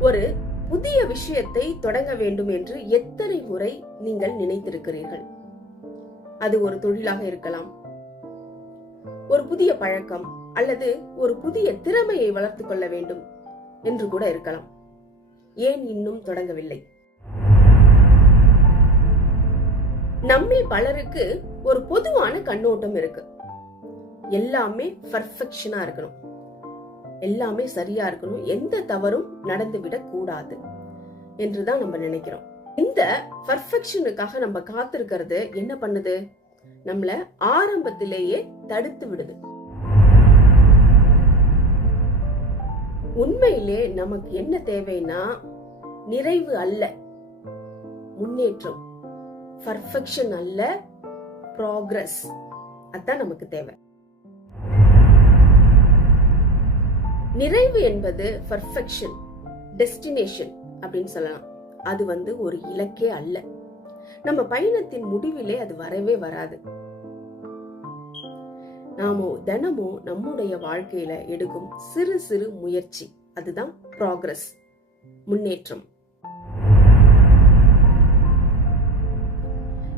ஒரு புதிய விஷயத்தை தொடங்க வேண்டும் என்று எத்தனை முறை நீங்கள் நினைத்திருக்கிறீர்கள்? அது ஒரு தொழிலாக இருக்கலாம், ஒரு புதிய பழக்கம், அல்லது ஒரு புதிய திறமையை வளர்த்துக் கொள்ள வேண்டும் என்று கூட இருக்கலாம். ஏன் இன்னும் தொடங்கவில்லை? நம்மில் பலருக்கு ஒரு பொதுவான கண்ணோட்டம் இருக்கு. எல்லாமே பர்ஃபெக்ஷனா இருக்கணும், எல்லாமே சரியா இருக்கணும், எந்த தவறும் நடந்துவிடக் கூடாது என்றுதான் நம்ம நினைக்கிறோம். இந்த பர்ஃபெக்ஷனுக்காக நம்ம காத்திருக்கிறது என்ன பண்ணுது? நம்மள ஆரம்பத்திலேயே தடுத்து விடுது. உண்மையிலே நமக்கு என்ன தேவைன்னா நிறைவு அல்ல, முன்னேற்றம். பர்ஃபெக்ஷன் அல்ல, ப்ராக்ரஸ். அதான் நமக்கு தேவை. நிறைவு என்பது பர்ஃபெக்ஷன், டெஸ்டினேஷன் அப்படின்னு சொல்லலாம். அது ஒரு இலக்கே அல்ல. நம்ம பயணத்தின் முடிவிலே அது வரவே வராது. நாம தினமும் நம்முடைய வாழ்க்கையில எடுக்கும் சிறு சிறு முயற்சி, அதுதான் ப்ராக்ரஸ், முன்னேற்றம்.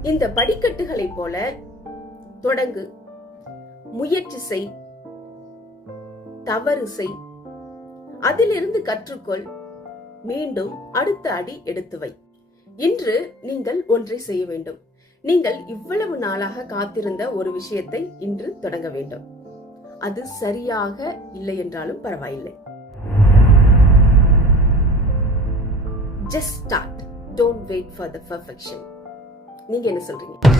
இந்த படிக்கட்டுகளை போல தொடங்கு, முயற்சி செய், தவறு செய், அதிலிருந்து கற்றுக்கொள், மீண்டும் அடுத்த அடி எடுத்து வை. இன்று நீங்கள் ஒன்றை செய்ய வேண்டும். நீங்கள் இவ்வளவு நாளாக காத்திருந்த ஒரு விஷயத்தை இன்று தொடங்க வேண்டும். அது சரியாக இல்லை என்றாலும் பரவாயில்லை. Just start. Don't wait for the perfection. நீங்க என்ன சொல்றீங்க?